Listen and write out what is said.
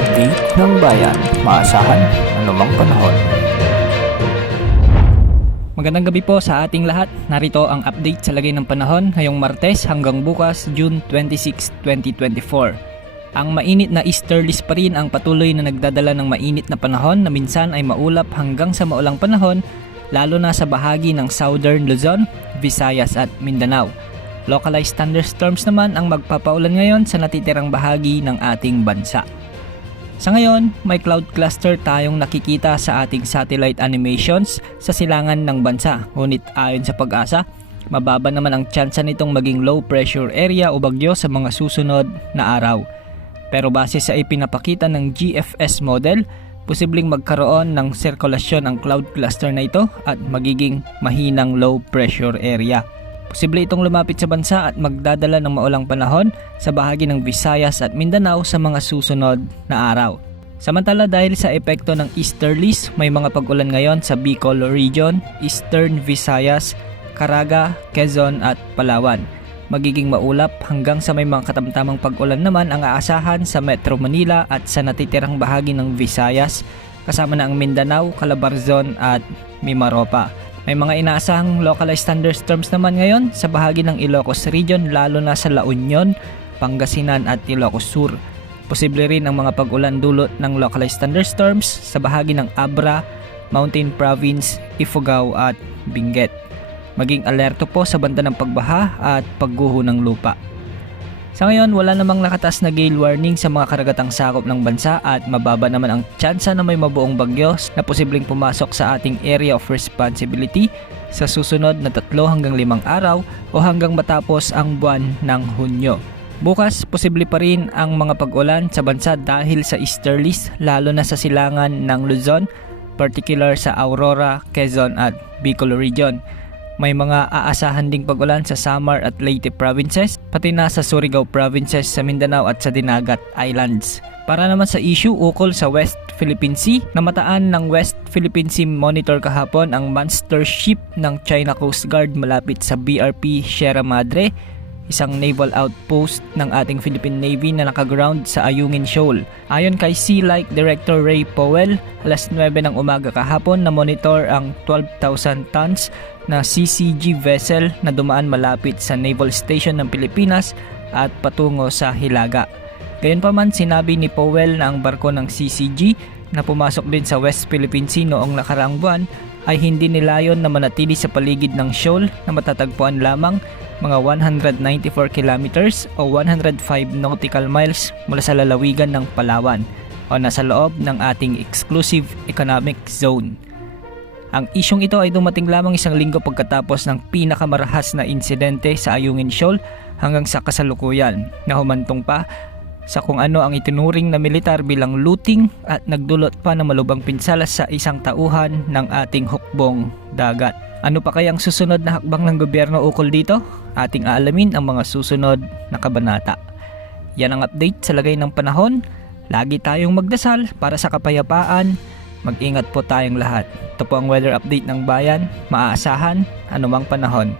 update ng bayan, maasahan anumang panahon. Magandang gabi po sa ating lahat. Narito ang update sa lagay ng panahon ngayong Martes hanggang bukas, June 26, 2024. Ang mainit na easterlies pa rin ang patuloy na nagdadala ng mainit na panahon na minsan ay maulap hanggang sa maulang panahon, lalo na sa bahagi ng Southern Luzon, Visayas at Mindanao. Localized thunderstorms naman ang magpapaulan ngayon sa natitirang bahagi ng ating bansa. Sa ngayon, may cloud cluster tayong nakikita sa ating satellite animations sa silangan ng bansa. Ngunit ayon sa Pag-asa, mababa naman ang tsansa nitong maging low pressure area o bagyo sa mga susunod na araw. Pero base sa ipinapakita ng GFS model, posibleng magkaroon ng sirkulasyon ang cloud cluster na ito at magiging mahinang low pressure area. Posible itong lumapit sa bansa at magdadala ng maulang panahon sa bahagi ng Visayas at Mindanao sa mga susunod na araw. Samantala dahil sa epekto ng easterlies, may mga pag-ulan ngayon sa Bicol Region, Eastern Visayas, Caraga, Quezon at Palawan. Magiging maulap hanggang sa may mga katamtamang pag-ulan naman ang aasahan sa Metro Manila at sa natitirang bahagi ng Visayas, kasama na ang Mindanao, Calabarzon at Mimaropa. May mga inaasahang localized thunderstorms naman ngayon sa bahagi ng Ilocos Region, lalo na sa La Union, Pangasinan at Ilocos Sur. Posible rin ang mga pag-ulan dulot ng localized thunderstorms sa bahagi ng Abra, Mountain Province, Ifugao at Benguet. Maging alerto po sa banta ng pagbaha at pagguho ng lupa. Sa ngayon, wala namang nakataas na gale warning sa mga karagatang sakop ng bansa at mababa naman ang tsansa na may mabuong bagyo na posibleng pumasok sa ating area of responsibility sa susunod na 3 hanggang 5 araw o hanggang matapos ang buwan ng Hunyo. Bukas, posible pa rin ang mga pag-ulan sa bansa dahil sa easterlies, lalo na sa silangan ng Luzon, particular sa Aurora, Quezon at Bicol Region. May mga aasahan ding pag-ulan sa Samar at Leyte provinces, pati na sa Surigao provinces sa Mindanao at sa Dinagat Islands. Para naman sa issue ukol sa West Philippine Sea, namataan ng West Philippine Sea Monitor kahapon ang monster ship ng China Coast Guard malapit sa BRP Sierra Madre, isang naval outpost ng ating Philippine Navy na nakaground sa Ayungin Shoal. Ayon kay Sea Light Director Ray Powell, alas 9 ng umaga kahapon na monitor ang 12,000 tons na CCG vessel na dumaan malapit sa Naval Station ng Pilipinas at patungo sa Hilaga. Gayunpaman, sinabi ni Powell na ang barko ng CCG na pumasok din sa West Philippine Sea noong nakaraang buwan ay hindi nilayon na manatili sa paligid ng shoal na matatagpuan lamang mga 194 kilometers o 105 nautical miles mula sa lalawigan ng Palawan o nasa loob ng ating exclusive economic zone. Ang isyong ito ay dumating lamang isang linggo pagkatapos ng pinakamarahas na insidente sa Ayungin Shoal hanggang sa kasalukuyan na humantong pa sa kung ano ang itinuring na militar bilang looting at nagdulot pa ng malubhang pinsala sa isang tauhan ng ating hukbong dagat. Ano pa kayang susunod na hakbang ng gobyerno ukol dito? Ating aalamin ang mga susunod na kabanata. Yan ang update sa lagay ng panahon. Lagi tayong magdasal para sa kapayapaan. Mag-ingat po tayong lahat. Ito po ang weather update ng bayan. Maaasahan anumang panahon.